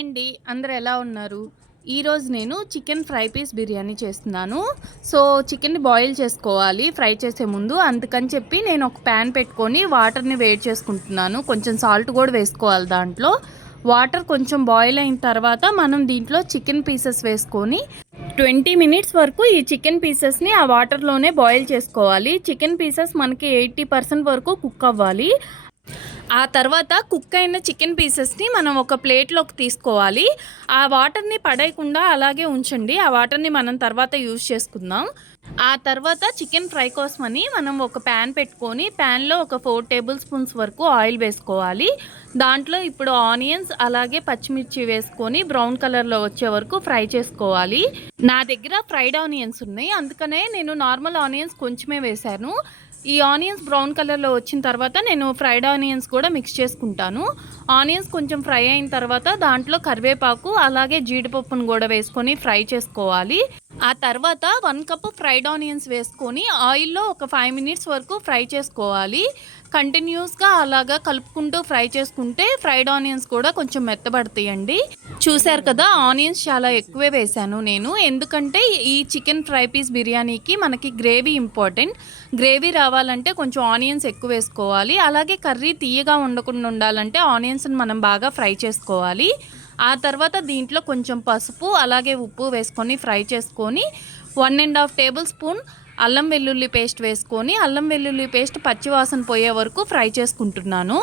అండి అందరు ఎలా ఉన్నారు? ఈరోజు నేను చికెన్ ఫ్రై పీస్ బిర్యానీ చేస్తున్నాను. సో చికెన్ని బాయిల్ చేసుకోవాలి. ఫ్రై చేసే ముందు అందుకని చెప్పి నేను ఒక ప్యాన్ పెట్టుకొని వాటర్ని వేడి చేసుకుంటున్నాను. కొంచెం సాల్ట్ కూడా వేసుకోవాలి దాంట్లో. వాటర్ కొంచెం బాయిల్ అయిన తర్వాత మనం దీంట్లో చికెన్ పీసెస్ వేసుకొని ట్వంటీ మినిట్స్ వరకు ఈ చికెన్ పీసెస్ని ఆ వాటర్లోనే బాయిల్ చేసుకోవాలి. చికెన్ పీసెస్ మనకి ఎయిటీ పర్సెంట్ వరకు కుక్ అవ్వాలి. ఆ తర్వాత కుక్ అయిన చికెన్ పీసెస్ని మనం ఒక ప్లేట్లోకి తీసుకోవాలి. ఆ వాటర్ని పడేయకుండా అలాగే ఉంచండి. ఆ వాటర్ని మనం తర్వాత యూజ్ చేసుకుందాం. ఆ తర్వాత చికెన్ ఫ్రై కోసమని మనం ఒక ప్యాన్ పెట్టుకొని ప్యాన్లో ఒక ఫోర్ టేబుల్ స్పూన్స్ వరకు ఆయిల్ వేసుకోవాలి. దాంట్లో ఇప్పుడు ఆనియన్స్ అలాగే పచ్చిమిర్చి వేసుకొని బ్రౌన్ కలర్లో వచ్చే వరకు ఫ్రై చేసుకోవాలి. నా దగ్గర ఫ్రైడ్ ఆనియన్స్ ఉన్నాయి. అందుకనే నేను నార్మల్ ఆనియన్స్ కొంచెమే వేశాను. ఈ ఆనియన్స్ బ్రౌన్ కలర్లో వచ్చిన తర్వాత నేను ఫ్రైడ్ ఆనియన్స్ కూడా మిక్స్ చేసుకుంటాను. ఆనియన్స్ కొంచెం ఫ్రై అయిన తర్వాత దాంట్లో కరివేపాకు అలాగే జీడిపప్పును కూడా వేసుకొని ఫ్రై చేసుకోవాలి. ఆ తర్వాత వన్ కప్ ఫ్రైడ్ ఆనియన్స్ వేసుకొని ఆయిల్లో ఒక ఫైవ్ మినిట్స్ వరకు ఫ్రై చేసుకోవాలి. కంటిన్యూస్గా అలాగా కలుపుకుంటూ ఫ్రై చేసుకుంటే ఫ్రైడ్ ఆనియన్స్ కూడా కొంచెం మెత్తబడతాయండి. చూశారు కదా ఆనియన్స్ చాలా ఎక్కువే వేశాను నేను. ఎందుకంటే ఈ చికెన్ ఫ్రై పీస్ బిర్యానీకి మనకి గ్రేవీ ఇంపార్టెంట్. గ్రేవీ రావాలంటే కొంచెం ఆనియన్స్ ఎక్కువ వేసుకోవాలి. అలాగే కర్రీ తీయగా ఉండకుండా ఉండాలంటే ఆనియన్స్ని మనం బాగా ఫ్రై చేసుకోవాలి. ఆ తర్వాత దీంట్లో కొంచెం పసుపు అలాగే ఉప్పు వేసుకొని ఫ్రై చేసుకొని one and half tablespoon అల్లం వెల్లుల్లి పేస్ట్ వేసుకొని అల్లం వెల్లుల్లి పేస్ట్ పచ్చివాసన పోయే వరకు ఫ్రై చేసుకుంటున్నాను.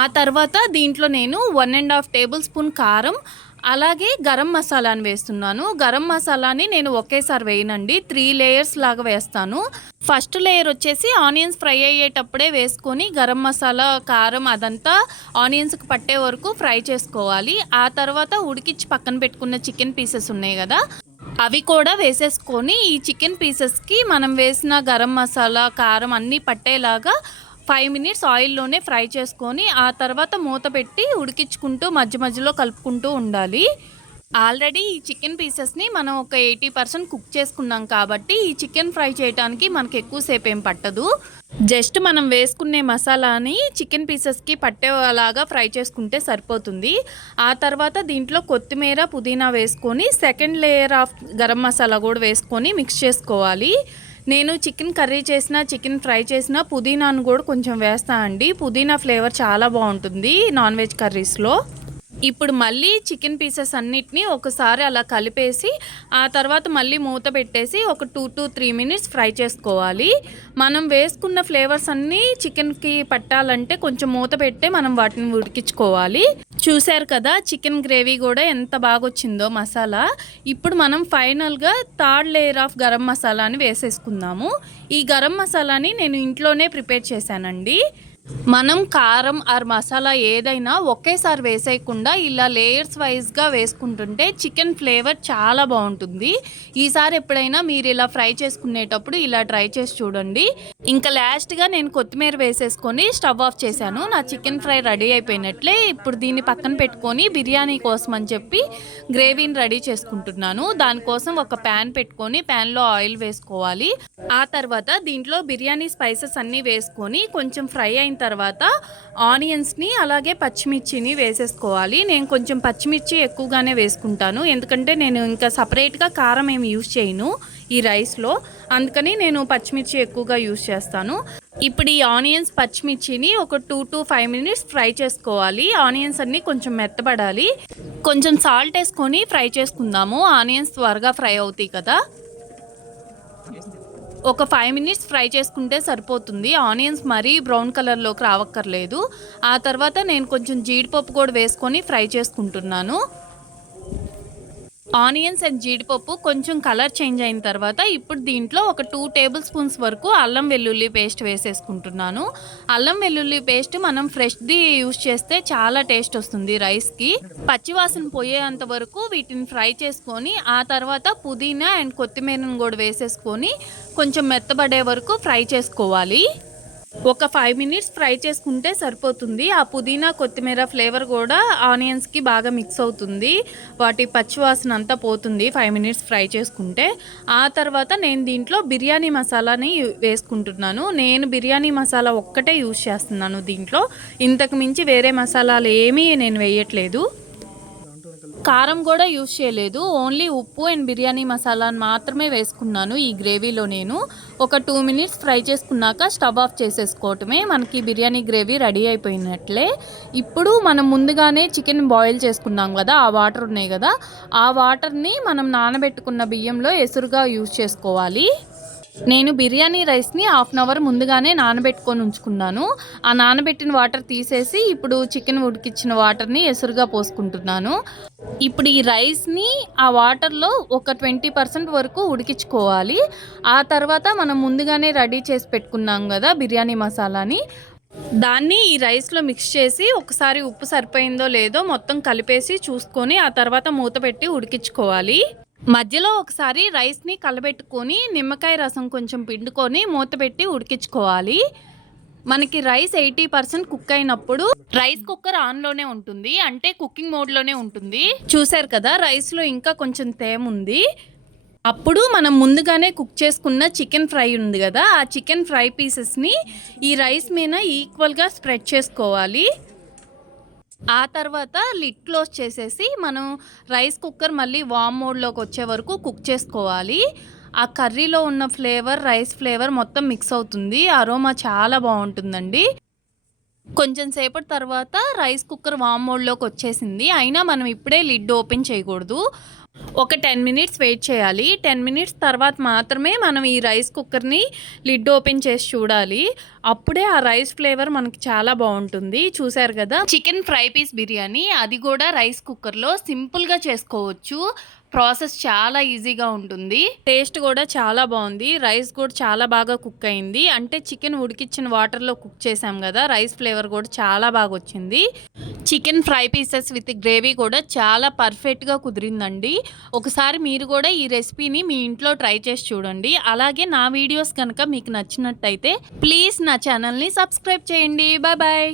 ఆ తర్వాత దీంట్లో నేను one and half tablespoon కారం అలాగే గరం మసాలాని వేస్తున్నాను. గరం మసాలాని నేను ఒకేసారి వేయనండి. త్రీ లేయర్స్ లాగా వేస్తాను. ఫస్ట్ లేయర్ వచ్చేసి ఆనియన్స్ ఫ్రై అయ్యేటప్పుడే వేసుకొని గరం మసాలా కారం అదంతా ఆనియన్స్కి పట్టే వరకు ఫ్రై చేసుకోవాలి. ఆ తర్వాత ఉడికిచ్చి పక్కన పెట్టుకున్న చికెన్ పీసెస్ ఉన్నాయి కదా అవి కూడా వేసేసుకొని ఈ చికెన్ పీసెస్కి మనం వేసిన గరం మసాలా కారం అన్నీ పట్టేలాగా ఫైవ్ మినిట్స్ ఆయిల్లోనే ఫ్రై చేసుకొని ఆ తర్వాత మూత పెట్టి ఉడికించుకుంటూ మధ్య మధ్యలో కలుపుకుంటూ ఉండాలి. ఆల్రెడీ ఈ చికెన్ పీసెస్ని మనం ఒక ఎయిటీ పర్సెంట్ కుక్ చేసుకున్నాం కాబట్టి ఈ చికెన్ ఫ్రై చేయడానికి మనకు ఎక్కువసేపు ఏం పట్టదు. జస్ట్ మనం వేసుకునే మసాలాని చికెన్ పీసెస్కి పట్టేలాగా ఫ్రై చేసుకుంటే సరిపోతుంది. ఆ తర్వాత దీంట్లో కొత్తిమీర పుదీనా వేసుకొని second layer of garam masala కూడా వేసుకొని మిక్స్ చేసుకోవాలి. నేను చికెన్ కర్రీ చేసిన చికెన్ ఫ్రై చేసిన పుదీనాను కూడా కొంచెం వేస్తా అండి. పుదీనా ఫ్లేవర్ చాలా బాగుంటుంది నాన్ వెజ్ కర్రీస్లో. ఇప్పుడు మళ్ళీ చికెన్ పీసెస్ అన్నిటిని ఒకసారి అలా కలిపేసి ఆ తర్వాత మళ్ళీ మూత పెట్టేసి ఒక two to three minutes fry చేసుకోవాలి. మనం వేసుకున్న ఫ్లేవర్స్ అన్నీ చికెన్కి పట్టాలంటే కొంచెం మూత పెట్టే మనం వాటిని ఉడికించుకోవాలి. చూశారు కదా చికెన్ గ్రేవీ కూడా ఎంత బాగా వచ్చిందో మసాలా. ఇప్పుడు మనం ఫైనల్గా థర్డ్ లేయర్ ఆఫ్ గరం మసాలాని వేసేసుకుందాము. ఈ గరం మసాలాని నేను ఇంట్లోనే ప్రిపేర్ చేశానండి. మనం కారం ఆర్ మసాలా ఏదైనా ఒకేసారి వేసేయకుండా ఇలా లేయర్స్ వైజ్గా వేసుకుంటుంటే చికెన్ ఫ్లేవర్ చాలా బాగుంటుంది. ఈసారి ఎప్పుడైనా మీరు ఇలా ఫ్రై చేసుకునేటప్పుడు ఇలా ట్రై చేసి చూడండి. ఇంకా లాస్ట్గా నేను కొత్తిమీర వేసేసుకొని స్టవ్ ఆఫ్ చేశాను. నా చికెన్ ఫ్రై రెడీ అయిపోయినట్లే ఇప్పుడు దీన్ని పక్కన పెట్టుకొని బిర్యానీ కోసం అని చెప్పి గ్రేవీని రెడీ చేసుకుంటున్నాను. దానికోసం ఒక ప్యాన్ పెట్టుకొని ప్యాన్లో ఆయిల్ వేసుకోవాలి. ఆ తర్వాత దీంట్లో బిర్యానీ స్పైసెస్ అన్నీ వేసుకొని కొంచెం ఫ్రై అయిన తర్వాత ఆనియన్స్ని అలాగే పచ్చిమిర్చిని వేసేసుకోవాలి. నేను కొంచెం పచ్చిమిర్చి ఎక్కువగానే వేసుకుంటాను. ఎందుకంటే నేను ఇంకా సపరేట్గా కారం ఏమి యూజ్ చేయను ఈ రైస్లో. అందుకని నేను పచ్చిమిర్చి ఎక్కువగా యూజ్ చేస్తాను. ఇప్పుడు ఈ ఆనియన్స్ పచ్చిమిర్చిని ఒక two to five minutes fry చేసుకోవాలి. ఆనియన్స్ అన్నీ కొంచెం మెత్తబడాలి కొంచెం సాల్ట్ వేసుకొని ఫ్రై చేసుకుందాము. ఆనియన్స్ త్వరగా ఫ్రై అవుతాయి కదా. ఒక ఫైవ్ మినిట్స్ ఫ్రై చేసుకుంటే సరిపోతుంది. ఆనియన్స్ మరీ బ్రౌన్ కలర్లోకి రావక్కర్లేదు. ఆ తర్వాత నేను కొంచెం జీడిపప్పు కూడా వేసుకొని ఫ్రై చేసుకుంటున్నాను. ఆనియన్స్ అండ్ జీడిపప్పు కొంచెం కలర్ చేంజ్ అయిన తర్వాత ఇప్పుడు దీంట్లో ఒక టూ టేబుల్ స్పూన్స్ వరకు అల్లం వెల్లుల్లి పేస్ట్ వేసేసుకుంటున్నాను. అల్లం వెల్లుల్లి పేస్ట్ మనం ఫ్రెష్ది యూస్ చేస్తే చాలా టేస్ట్ వస్తుంది రైస్కి. పచ్చివాసన పోయేంత వరకు వీటిని ఫ్రై చేసుకొని ఆ తర్వాత పుదీనా అండ్ కొత్తిమీరను కూడా వేసేసుకొని కొంచెం మెత్తబడే వరకు ఫ్రై చేసుకోవాలి. ఒక ఫైవ్ మినిట్స్ ఫ్రై చేసుకుంటే సరిపోతుంది. ఆ పుదీనా కొత్తిమీర ఫ్లేవర్ కూడా ఆనియన్స్కి బాగా మిక్స్ అవుతుంది. వాటి పచ్చివాసన అంతా పోతుంది ఫైవ్ మినిట్స్ ఫ్రై చేసుకుంటే. ఆ తర్వాత నేను దీంట్లో బిర్యానీ మసాలాని వేసుకుంటున్నాను. నేను బిర్యానీ మసాలా ఒక్కటే యూజ్ చేస్తున్నాను దీంట్లో. ఇంతకు మించి వేరే మసాలాలు ఏమీ నేను వేయట్లేదు. కారం కూడా యూజ్ చేయలేదు. ఓన్లీ ఉప్పు అండ్ బిర్యానీ మసాలాని మాత్రమే వేసుకున్నాను ఈ గ్రేవీలో నేను. ఒక టూ మినిట్స్ ఫ్రై చేసుకున్నాక స్టవ్ ఆఫ్ చేసేసుకోవటమే. మనకి బిర్యానీ గ్రేవీ రెడీ అయిపోయినట్లే. ఇప్పుడు మనం ముందుగానే చికెన్ బాయిల్ చేసుకున్నాం కదా ఆ వాటర్ ఉన్నాయి కదా ఆ వాటర్ని మనం నానబెట్టుకున్న బియ్యంలో ఎసురుగా యూజ్ చేసుకోవాలి. నేను బిర్యానీ రైస్ని హాఫ్ అన్ అవర్ ముందుగానే నానబెట్టుకొని ఉంచుకున్నాను. ఆ నానబెట్టిన వాటర్ తీసేసి ఇప్పుడు చికెన్ ఉడికిచ్చిన వాటర్ని ఎసురుగా పోసుకుంటున్నాను. ఇప్పుడు ఈ రైస్ని ఆ వాటర్లో ఒక ట్వంటీ పర్సెంట్ వరకు ఉడికించుకోవాలి. ఆ తర్వాత మనం ముందుగానే రెడీ చేసి పెట్టుకున్నాం కదా బిర్యానీ మసాలాని. దాన్ని ఈ రైస్లో మిక్స్ చేసి ఒకసారి ఉప్పు సరిపోయిందో లేదో మొత్తం కలిపేసి చూసుకొని ఆ తర్వాత మూత పెట్టి ఉడికించుకోవాలి. మధ్యలో ఒకసారి రైస్ని కలబెట్టుకొని నిమ్మకాయ రసం కొంచెం పిండుకొని మూత పెట్టి ఉడికించుకోవాలి. మనకి రైస్ ఎయిటీ పర్సెంట్ కుక్ అయినప్పుడు రైస్ కుక్కర్ ఆన్లోనే ఉంటుంది. అంటే కుకింగ్ మోడ్లోనే ఉంటుంది. చూసారు కదా రైస్లో ఇంకా కొంచెం తేమ ఉంది. అప్పుడు మనం ముందుగానే కుక్ చేసుకున్న చికెన్ ఫ్రై ఉంది కదా ఆ చికెన్ ఫ్రై పీసెస్ని ఈ రైస్ మీద ఈక్వల్గా స్ప్రెడ్ చేసుకోవాలి. ఆ తర్వాత లిడ్ క్లోజ్ చేసేసి మనం రైస్ కుక్కర్ మళ్ళీ వామ్ మోడ్లోకి వచ్చే వరకు కుక్ చేసుకోవాలి. ఆ కర్రీలో ఉన్న ఫ్లేవర్ రైస్ ఫ్లేవర్ మొత్తం మిక్స్ అవుతుంది. అరోమా చాలా బాగుంటుందండి. కొంచెం సేపటి తర్వాత రైస్ కుక్కర్ వామ్ మోడ్లోకి వచ్చేసింది. అయినా మనం ఇప్పుడే లిడ్ ఓపెన్ చేయకూడదు. ఒక టెన్ మినిట్స్ వెయిట్ చేయాలి. టెన్ మినిట్స్ తర్వాత మాత్రమే మనం ఈ రైస్ కుక్కర్ని లిడ్ ఓపెన్ చేసి చూడాలి. అప్పుడే ఆ రైస్ ఫ్లేవర్ మనకి చాలా బాగుంటుంది. చూసారు కదా? చికెన్ ఫ్రై పీస్ బిర్యానీ అది కూడా రైస్ కుక్కర్లో సింపుల్గా చేసుకోవచ్చు. ప్రాసెస్ చాలా ఈజీగా ఉంటుంది. టేస్ట్ కూడా చాలా బాగుంది. రైస్ కూడా చాలా బాగా కుక్ అయింది. అంటే చికెన్ ఉడికిచ్చిన వాటర్లో కుక్ చేసాం కదా రైస్ ఫ్లేవర్ కూడా చాలా బాగా వచ్చింది. Chicken fry pieces with gravy కూడా చాలా పర్ఫెక్ట్గా కుదిరిందండి. ఒకసారి మీరు కూడా ఈ రెసిపీని మీ ఇంట్లో ట్రై చేసి చూడండి. అలాగే నా వీడియోస్ కనుక మీకు నచ్చినట్టయితే ప్లీజ్ నా ఛానల్ని సబ్స్క్రైబ్ చేయండి. Bye bye.